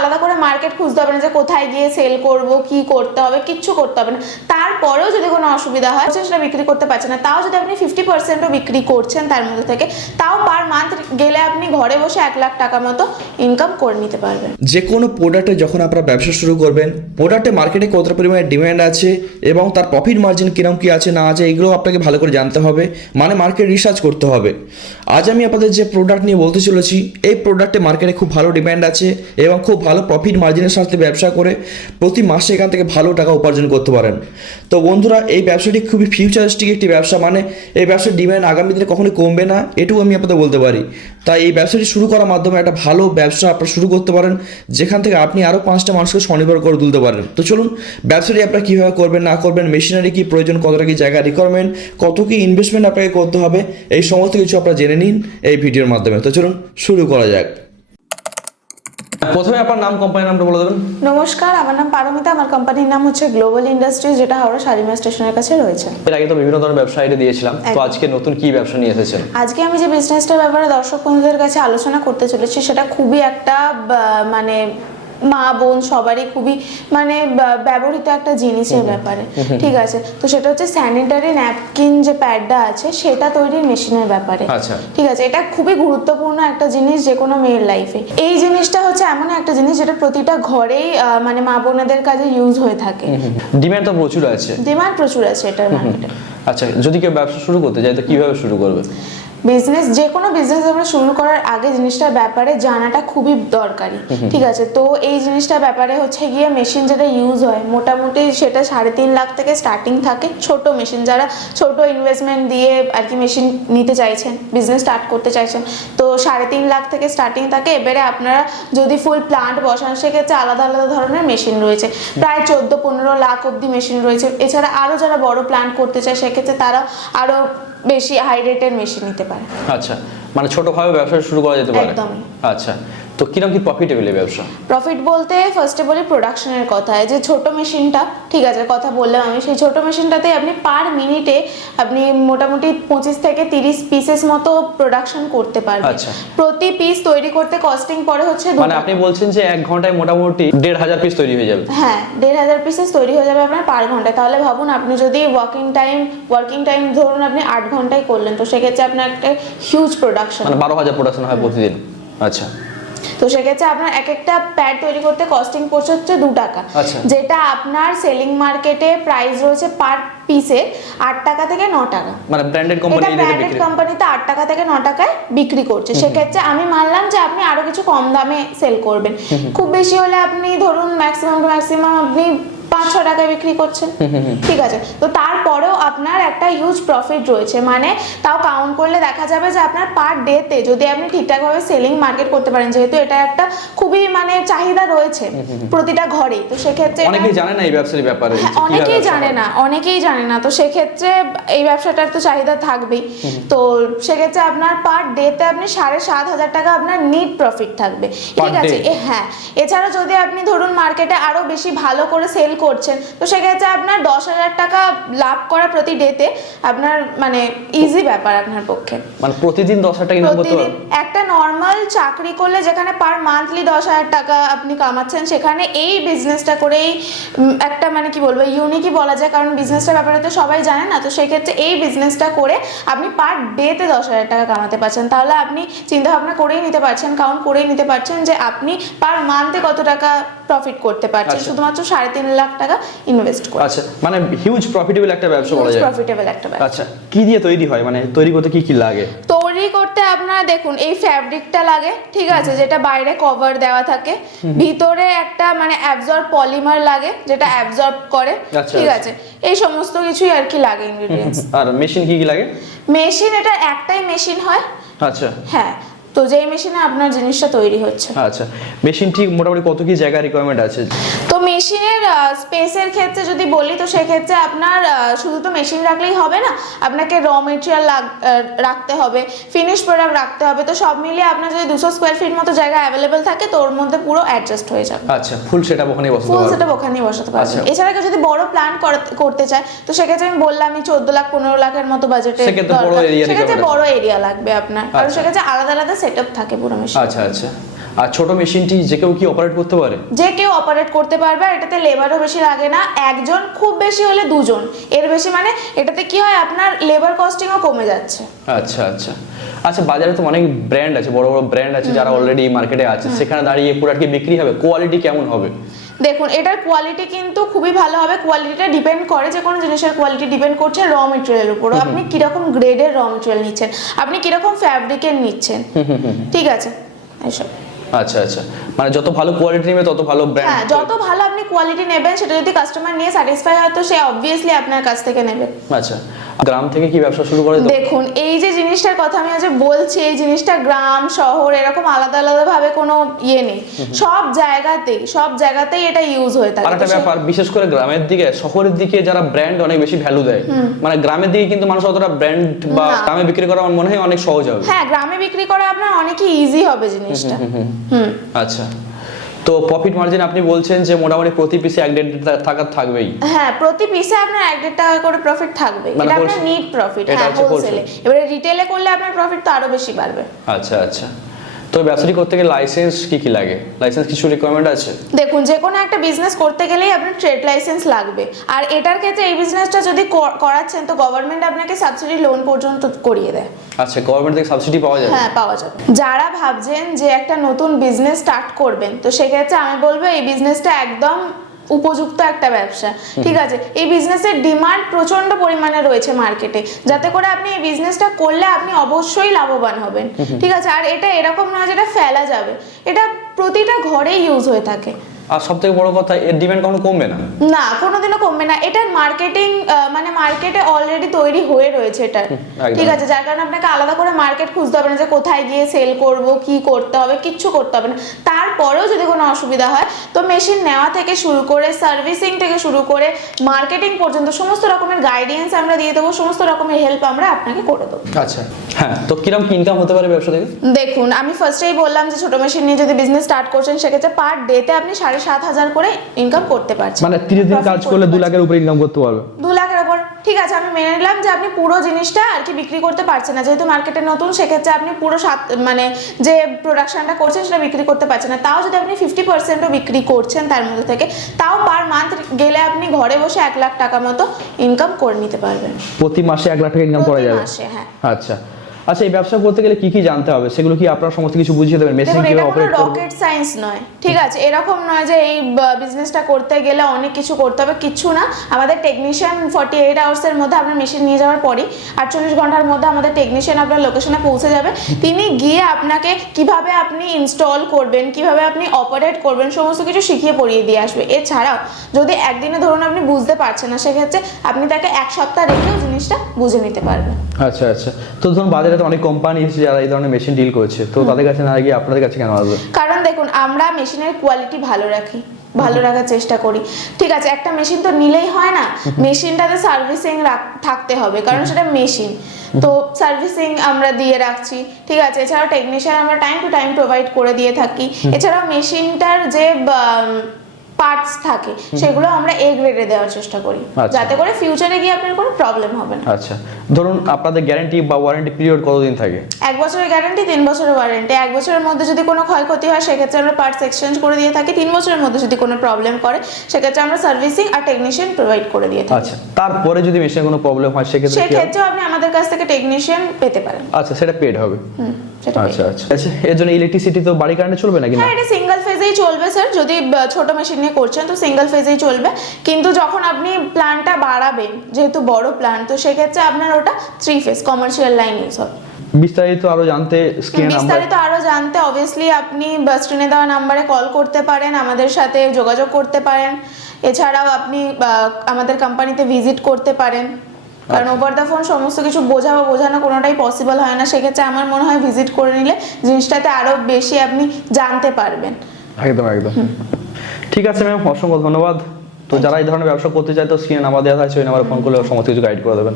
আলাদা করে মার্কেট খুঁজতে হবে না যে কোথায় গিয়ে সেল করব, কি করতে হবে, কিচ্ছু করতে হবে না। তারপরেও যদি কোনো অসুবিধা হয় সেটা বিক্রি করতে পারছেন না। তাও যদি আপনি ফিফটি পার্সেন্টও বিক্রি করছেন তার মধ্যে থেকে, তাও পার মান্থ গেলে আপনি ঘরে বসে এক লাখ টাকা মতো ইনকাম করে নিতে পারবেন। যে কোনো প্রোডাক্টে যখন আপনারা ব্যবসা শুরু করবেন প্রোডাক্টে মার্কেটে কত পরিমাণে ডিমান্ড আছে এবং তার প্রফিট মার্জিন কিরম কি আছে, না আছে, এগুলো আপনাকে ভালো করে জানতে হবে। মানে মার্কেট রিসার্চ করতে হবে। আজ আমি আপনাদের যে প্রোডাক্ট নিয়ে বলতে চলেছি, এই প্রোডাক্টে মার্কেটে খুব ভালো ডিমান্ড আছে এবং খুব ভালো প্রফিট মার্জিনের সাথে ব্যবসা করে প্রতি মাসে এখান থেকে ভালো টাকা উপার্জন করতে পারেন। তো বন্ধুরা, এই ব্যবসাটি খুবই ফিউচারিস্টিক একটি ব্যবসা মানে এই ব্যবসার ডিমান্ড আগামী দিনে কখনোই কমবে না, এটুকু আমি আপনাদের বলতে পারি। তাই এই ব্যবসাটি শুরু করার মাধ্যমে একটা ভালো ব্যবসা আপনারা শুরু করতে পারেন, যেখান থেকে আপনি আরও পাঁচটা মানুষকে স্বনির্ভর করে তুলতে পারেন। তো চলুন, ব্যবসাটি আপনারা কীভাবে করবেন, না করবেন মেশিনারি কী প্রয়োজন কতটা কি জায়গা রিকোয়ারমেন্ট কত কি ইনভেস্টমেন্ট আপনাকে করতে হবে, এই সমস্ত কিছু আপনারা জেনে নিন এই ভিডিওর মাধ্যমে। তো চলুন, শুরু করা যাক। প্রথমে আপনার নাম কোম্পানির নামটা বলে দেবেন। নমস্কার আমার নাম পারমিতা আমার কোম্পানির নাম হচ্ছে গ্লোবাল ইন্ডাস্ট্রিজ যেটা হাওড়া শালিমার স্টেশনের কাছে রয়েছে। এর আগে তো বিভিন্ন ধরনের ব্যবসা আইডিয়া দিয়েছিলাম তো আজকে নতুন কি ব্যবসা নিয়ে এসেছেন? আজকে আমি যে বিজনেসটার ব্যাপারে দর্শক বন্ধুদের কাছে আলোচনা করতে চলেছি সেটা খুবই একটা মানে মা বোন সবারই খুবই মানে ব্যবহৃত একটা জিনিসের ব্যাপারে। ঠিক আছে? তো সেটা হচ্ছে স্যানিটারি ন্যাপকিন যে প্যাডটা আছে সেটা তৈরির মেশিনের ব্যাপারে। আচ্ছা। ঠিক আছে? এটা খুবই গুরুত্বপূর্ণ একটা জিনিস যে কোনো মেয়ের লাইফে এই জিনিসটা হচ্ছে এমন একটা জিনিস যেটা প্রতিটা ঘরেই মানে মা বোনেদের কাজে ইউজ হয়ে থাকে। ডিমান্ড তো প্রচুর আছে। ডিমান্ড প্রচুর আছে এটার মার্কেটে আচ্ছা যদি কেউ ব্যবসা শুরু করতে চায় তো কীভাবে শুরু করবে? বিজনেস যে কোনো বিজনেস আমরা শুরু করার আগে জিনিসটার ব্যাপারে জানাটা খুবই দরকারি ঠিক আছে? তো এই জিনিসটার ব্যাপারে হচ্ছে গিয়ে মেশিন যেটা ইউজ হয় মোটামুটি সেটা সাড়ে তিন লাখ থেকে স্টার্টিং থাকে ছোট মেশিন যারা ছোট ইনভেস্টমেন্ট দিয়ে আর কি মেশিন নিতে চাইছেন বিজনেস স্টার্ট করতে চাইছেন। তো সাড়ে তিন লাখ থেকে স্টার্টিং থাকে এবারে আপনারা যদি ফুল প্লান্ট বসান সেক্ষেত্রে আলাদা আলাদা ধরনের মেশিন রয়েছে। প্রায় চোদ্দ পনেরো লাখ অব্দি মেশিন রয়েছে। এছাড়া আরও যারা বড় প্ল্যান্ট করতে চায় সেক্ষেত্রে তারা আরও বেশি হাই রেটের মেশিন নিতে পারে আচ্ছা মানে ছোট ভাবে ব্যবসা শুরু করা যেতে পারে। আচ্ছা তো কীরকম কি প্রফিটেবল এই ব্যবসা? প্রফিট বলতে ফার্স্টে বলি প্রোডাকশনের কথা যে ছোট মেশিনটা ঠিক আছে কথা বললাম আমি সেই ছোট মেশিনটাতে আপনি পার মিনিটে আপনি মোটামুটি পঁচিশ থেকে তিরিশ পিসেস মতো প্রোডাকশন করতে পারবেন। আচ্ছা। প্রতি পিস তৈরি করতে কস্টিং পড়ে হচ্ছে মানে আপনি বলছেন যে এক ঘন্টায় মোটামুটি দেড় হাজার পিস তৈরি হয়ে যাবে। হ্যাঁ দেড় হাজার পিসেস তৈরি হয়ে যাবে আপনার পার ঘন্টায়। তাহলে ভাবুন আপনি যদি ওয়ার্কিং টাইম ওয়ার্কিং টাইম ধরুন আপনি আট ঘন্টায় করলেন তো সেক্ষেত্রে আপনার একটা হিউজ প্রোডাকশন মানে বারো হাজার প্রোডাকশন হয় প্রতিদিন। আচ্ছা। তো সেক্ষেত্রে আপনার এক একটা প্যাড তৈরি করতে কস্টিং পড়ছে হচ্ছে দু টাকা। আচ্ছা। যেটা আপনার সেলিং মার্কেটে প্রাইস রয়েছে পার পিসে আট টাকা থেকে ন টাকা। মানে ব্র্যান্ডেড কোম্পানি এটা ব্র্যান্ডেড কোম্পানিতে আট টাকা থেকে ন টাকায় বিক্রি করছে। সেক্ষেত্রে আমি মানলাম যে আপনি আরও কিছু কম দামে সেল করবেন। খুব বেশি হলে আপনি ধরুন ম্যাক্সিমাম টু ম্যাক্সিমাম আপনি পাঁচ ছ টাকায় বিক্রি করছেন। ঠিক আছে। তো তারপরেও আপনার একটা হিউজ প্রফিট রয়েছে। মানে তাও কাউন্ট করলে দেখা যাবে যে আপনার পার ডেতে যদি আপনি ঠিকঠাকভাবে সেলিং মার্কেট করতে পারেন যেহেতু এটা একটা খুবই মানে চাহিদা রয়েছে প্রতিটা ঘরেই তো সেক্ষেত্রে অনেকেই জানে না এই ব্যবসার ব্যাপারে অনেকেই জানে না অনেকেই জানে না। তো সেক্ষেত্রে এই ব্যবসাটার তো চাহিদা থাকবেই। তো সেক্ষেত্রে আপনার পার ডেতে আপনি সাড়ে সাত হাজার টাকা আপনার নিট প্রফিট থাকবে। ঠিক আছে? হ্যাঁ। এছাড়া যদি আপনি ধরুন মার্কেটে আরও বেশি ভালো করে সেল করছেন। তো সেক্ষেত্রে আপনার দশ হাজার টাকা লাভ করা প্রতি ডেতে আপনার মানে ইজি ব্যাপার আপনার পক্ষে। মানে প্রতিদিন দশ হাজার টাকা প্রতিদিন একটা নর্মাল চাকরি করলে যেখানে পার মান্থলি দশ হাজার টাকা আপনি কামাচ্ছেন সেখানে এই বিজনেসটা করেই একটা মানে কি বলব ইউনিকই বলা যায় কারণ বিজনেসটার ব্যাপারে তো সবাই জানে না তো সেক্ষেত্রে এই বিজনেসটা করে আপনি পার ডেতে দশ হাজার টাকা কামাতে পারছেন। তাহলে আপনি চিন্তা ভাবনা করেই নিতে পারছেন কাউন্ট করেই নিতে পারছেন যে আপনি পার মান্থে কত টাকা প্রফিট করতে পারছেন আচ্ছা। শুধুমাত্র সাড়ে তিন লাখ টাকা ইনভেস্ট করে আচ্ছা মানে হিউজ প্রফিটেবল একটা ব্যবসা বলা যায়। প্রফিটেবল একটা ব্যাপার আচ্ছা কি দিয়ে তৈরি হয়? মানে তৈরি করতে কি কি লাগে? তৈরি করতে আপনারা দেখুন এই ফ্যাব্রিকটা লাগে ঠিক আছে যেটা বাইরে কভার দেওয়া থাকে। ভিতরে একটা মানে অ্যাবজর্ব পলিমার লাগে যেটা অ্যাবজর্ব করে আচ্ছা, ঠিক আচ্ছা। আছে। এই সমস্ত কিছুই আর কি লাগে ইনগ্রেডিয়েন্টস আর মেশিন কি কি লাগে? মেশিন এটা একটাই মেশিন হয়। আচ্ছা। হ্যাঁ তো যেই মেশিনে আপনার জিনিসটা তৈরি হচ্ছে। আচ্ছা মেশিনটি মোটামুটি কত কি জায়গা রিকোয়ারমেন্ট আছে? তো মেশিনের স্পেসের ক্ষেত্রে যদি বলি তো সেক্ষেত্রে আপনার শুধু তো মেশিন রাখলেই হবে না আপনাকে র মেটেরিয়াল রাখতে হবে ফিনিশ প্রোডাক্ট রাখতে হবে তো সব মিলিয়ে আপনার যদি দুশো স্কোয়ার ফিট মতো জায়গা অ্যাভেলেবেল থাকে তো ওর মধ্যে পুরো অ্যাডজাস্ট হয়ে যাবে। আচ্ছা ফুল সেটা ওখানে বসাতে ফুল পারবে। সেটা ওখানেই বসাতে পারবেন আচ্ছা। এছাড়া কেউ যদি বড় প্ল্যান করতে চায় তো সেক্ষেত্রে আমি বললাম আমি চোদ্দ লাখ পনেরো লাখের মতো বাজেটে সেক্ষেত্রে বড় এরিয়া লাগবে আপনার। কারণ আচ্ছা। সেক্ষেত্রে আলাদা আলাদা সেট থাকে পুরো মেশিন আচ্ছা আচ্ছা। আর ছোট মেশিনটি যে কেউ কি অপারেট করতে পারে? যে কেউ অপারেট করতে পারবে আর এটাতে লেবারও বেশি লাগে না। একজন খুব বেশি হলে দুজন। এর বেশি মানে এটাতে কি হয় আপনার লেবার কস্টিংও কমে যাচ্ছে। আচ্ছা আচ্ছা। আচ্ছা বাজারে তো অনেক ব্র্যান্ড আছে বড় বড় ব্র্যান্ড আছে যারা অলরেডি মার্কেটে আছে। সেখানে দাঁড়িয়ে প্রোডাক্ট কি বিক্রি হবে কোয়ালিটি কেমন হবে? দেখুন এটার কোয়ালিটি কিন্তু খুবই ভালো হবে। কোয়ালিটিটা ডিপেন্ড করে যে কোনো জিনিসের কোয়ালিটি ডিপেন্ড করছে র মেটেরিয়ালের উপর আপনি কীরকম গ্রেডের র মেটেরিয়াল নিচ্ছেন? আপনি কীরকম ফ্যাব্রিকের নিচ্ছেন? ঠিক আছে? এসব আচ্ছা আচ্ছা। মানে যত ভালো কোয়ালিটি নেবে তত ভালো ব্র্যান্ড হ্যাঁ যত ভালো আপনি কোয়ালিটি নেবেন সেটা যদি কাস্টমার নিয়ে স্যাটিসফাই হয় তো সে অবভিয়াসলি আপনার কাছ থেকে নেবে। আচ্ছা। গ্রাম থেকে কি ব্যবসা শুরু করে দেখুন এই যে জিনিসটার কথা আমি আজ বলছি এই জিনিসটা গ্রাম শহর এরকম আলাদা আলাদা ভাবে কোনো ইয়ে নেই। সব জায়গাতেই সব জায়গাতেই এটা ইউজ হয়ে থাকে। আর একটা তো সে- ব্যাপার বিশেষ করে গ্রামের দিকে শহরের দিকে যারা ব্র্যান্ড অনেক বেশি ভ্যালু দেয় মানে গ্রামের দিকে কিন্তু মানুষ অতটা ব্র্যান্ড বা গ্রামে বিক্রি করা আমার মনে হয় অনেক সহজ হবে। হ্যাঁ গ্রামে বিক্রি করা আপনার অনেকই ইজি হবে জিনিসটা। হুম। আচ্ছা। তো প্রফিট মার্জিন আপনি বলছেন যে মোটামুটি প্রতি পিসে এক দেড় টাকা থাকবেই। হ্যাঁ প্রতি পিসে আপনার এক দেড় টাকা করে প্রফিট থাকবে মানে এটা আপনার নিট প্রফিট হ্যাঁ হোলসেলে এবারে রিটেলে করলে আপনার প্রফিট তো আরও বেশি বাড়বে। আচ্ছা আচ্ছা। তো ব্যবসাটি করতে গেলে লাইসেন্স কি কি লাগে? লাইসেন্স কিছু রিকোয়ারমেন্ট আছে? দেখুন যে কোনো একটা বিজনেস করতে গেলেই আপনার ট্রেড লাইসেন্স লাগবে। আর এটার ক্ষেত্রে এই বিজনেসটা যদি করাচ্ছেন তো গভর্নমেন্ট আপনাকে সাবসিডি লোন পর্যন্ত করিয়ে দেয়। আচ্ছা গভর্নমেন্ট থেকে সাবসিডি পাওয়া যাবে? হ্যাঁ পাওয়া যাবে। যারা ভাবছেন যে একটা নতুন বিজনেস স্টার্ট করবেন তো সেক্ষেত্রে আমি বলব এই বিজনেসটা একদম উপযুক্ত একটা ব্যবসা। ঠিক আছে? এই বিজনেসের ডিমান্ড প্রচণ্ড পরিমাণে রয়েছে মার্কেটে যাতে করে আপনি এই বিজনেসটা করলে আপনি অবশ্যই লাভবান হবেন। ঠিক আছে? আর এটা এরকম নয় যেটা ফেলা যাবে। এটা প্রতিটা ঘরেই ইউজ হয়ে থাকে। আর সব থেকে বড় কথা এর ডিমান্ড কখনো কমবে না? না কোনোদিনও কমবে না। এটার মার্কেটিং মানে মার্কেটে অলরেডি তৈরি হয়ে রয়েছে এটা। ঠিক আছে যার কারণে আপনাকে আলাদা করে মার্কেট খুঁজতে হবে না যে কোথায় গিয়ে সেল করব কি করতে হবে কিচ্ছু করতে হবে না। তারপরেও যদি কোনো অসুবিধা হয় তো মেশিন নেওয়া থেকে শুরু করে সার্ভিসিং থেকে শুরু করে মার্কেটিং পর্যন্ত সমস্ত রকমের গাইডেন্স আমরা দিয়ে দেবো সমস্ত রকমের হেল্প আমরা আপনাকে করে দেবো। আচ্ছা। হ্যাঁ তো কীরকম ইনকাম হতে পারে ব্যবসা থেকে? দেখুন আমি ফার্স্টেই বললাম যে ছোট মেশিন নিয়ে যদি বিজনেস স্টার্ট করছেন সেক্ষেত্রে পার ডেতে আপনি সাড়ে সাত হাজার করে ইনকাম করতে পারছেন মানে তিরিশ দিন কাজ করলে দু লাখের উপরে ইনকাম করতে পারবে? দু লাখের ওপর ঠিক আছে আমি মেনে নিলাম যে আপনি পুরো জিনিসটা আর কি বিক্রি করতে পারছেন না। যেহেতু মার্কেটে নতুন সেক্ষেত্রে আপনি পুরো সাত মানে যে প্রোডাকশনটা করছেন সেটা বিক্রি করতে পারছেন না। তাও যদি আপনি ফিফটি পার্সেন্টও বিক্রি করছেন তার মধ্যে থেকে তাও পার মান্থ গেলে আপনি ঘরে বসে এক লাখ টাকা মতো ইনকাম করে নিতে পারবেন। প্রতি মাসে এক লাখ টাকা ইনকাম করা যাবে? হ্যাঁ। আচ্ছা। আচ্ছা এই ব্যবসা করতে গেলে কি কি জানতে হবে? সেগুলো কি আপনারা সমস্ত কিছু বুঝিয়ে দেবেন? মেশিন কীভাবে অপারেট করবে? রকেট সায়েন্স নয় ঠিক আছে? এরকম নয় যে এই বিজনেসটা করতে গেলে অনেক কিছু করতে হবে কিচ্ছু না। আমাদের টেকনিশিয়ান ফর্টি এইট আওয়ার্সের মধ্যে আপনার মেশিন নিয়ে যাওয়ার পরই আটচল্লিশ ঘণ্টার মধ্যে আমাদের টেকনিশিয়ান আপনার লোকেশনে পৌঁছে যাবে। তিনি গিয়ে আপনাকে কীভাবে আপনি ইনস্টল করবেন কীভাবে আপনি অপারেট করবেন সমস্ত কিছু শিখিয়ে পড়িয়ে দিয়ে আসবে। এছাড়াও যদি একদিনে ধরুন আপনি বুঝতে পারছেন না সেক্ষেত্রে আপনি তাকে এক সপ্তাহ রেখেও জিনিসটা বুঝে নিতে পারবেন। আচ্ছা আচ্ছা। তো ধরুন বাজারে তো অনেক কোম্পানি এসেছে যারা এই ধরনের মেশিন ডিল করছে। তো তাদের কাছে না গিয়ে আপনাদের কাছে কেন আসবে? কারণ দেখুন আমরা মেশিনের কোয়ালিটি ভালো রাখি ভালো রাখার চেষ্টা করি। ঠিক আছে একটা মেশিন তো নিলেই হয় না মেশিনটাতে সার্ভিসিং থাকতে হবে কারণ সেটা মেশিন তো সার্ভিসিং আমরা দিয়ে রাখছি ঠিক আছে? এছাড়াও টেকনিশিয়ান আমরা টাইম টু টাইম প্রোভাইড করে দিয়ে থাকি। এছাড়াও মেশিনটার যে পার্টস থাকে সেগুলো আমরা এ গ্রেডে দেওয়ার চেষ্টা করি। আচ্ছা। যাতে করে ফিউচারে গিয়ে আপনার কোনো প্রবলেম হবে না। আচ্ছা। ধরুন আপনাদের গ্যারান্টি বা ওয়ারেন্টি পিরিয়ড কতদিন থাকে? এক বছরের গ্যারান্টি তিন বছরের ওয়ারেন্টি এক বছরের মধ্যে যদি কোনো ক্ষয়ক্ষতি হয় সেক্ষেত্রে আমরা পার্টস এক্সচেঞ্জ করে দিয়ে থাকি। তিন বছরের মধ্যে যদি কোনো প্রবলেম করে সেক্ষেত্রে আমরা সার্ভিসিং আর টেকনিশিয়ান প্রোভাইড করে দিয়ে থাকি। আচ্ছা। তারপরে যদি মেশিনে কোনো প্রবলেম হয় সেক্ষেত্রে? সেক্ষেত্রেও আপনি আমাদের কাছ থেকে টেকনিশিয়ান পেতে পারেন। আচ্ছা সেটা পেড হবে। হুম, সেটা আচ্ছা আচ্ছা আচ্ছা। এর জন্য ইলেকট্রিসিটি তো বাড়ি কারেন্টে চলবে নাকি না? হ্যাঁ এটা সিঙ্গেল ফেজেই চলবে স্যার যদি ছোট মেশিন নিয়ে করছেন তো সিঙ্গেল ফেজেই চলবে। কিন্তু যখন আপনি প্ল্যানটা বাড়াবেন যেহেতু বড় প্ল্যান তো সেক্ষেত্রে আপনার ওটা three phase commercial line use হবে। বিস্তারিত আরও জানতে স্ক্রিন বিস্তারিত আরও জানতে অবভিয়াসলি আপনি স্ক্রিনে দেওয়া নাম্বারে কল করতে পারেন আমাদের সাথে যোগাযোগ করতে পারেন। এছাড়াও আপনি আমাদের কোম্পানিতে ভিজিট করতে পারেন। কারণ ওভার দ্য ফোন সমস্ত কিছু বোঝা বা বোঝানো কোনোটাই পসিবল হয় না। সেক্ষেত্রে আমার মনে হয় ভিজিট করে নিলে জিনিসটাতে আরও বেশি আপনি জানতে পারবেন। একদম একদম। ঠিক আছে ম্যাম অসংখ্য ধন্যবাদ। তো যারা এই ধরনের ব্যবসা করতে চায় তো স্ক্রিনে নাম্বার দেওয়া আছে ওই নাম্বারে ফোন করলে সমস্ত কিছু গাইড করে দেবেন।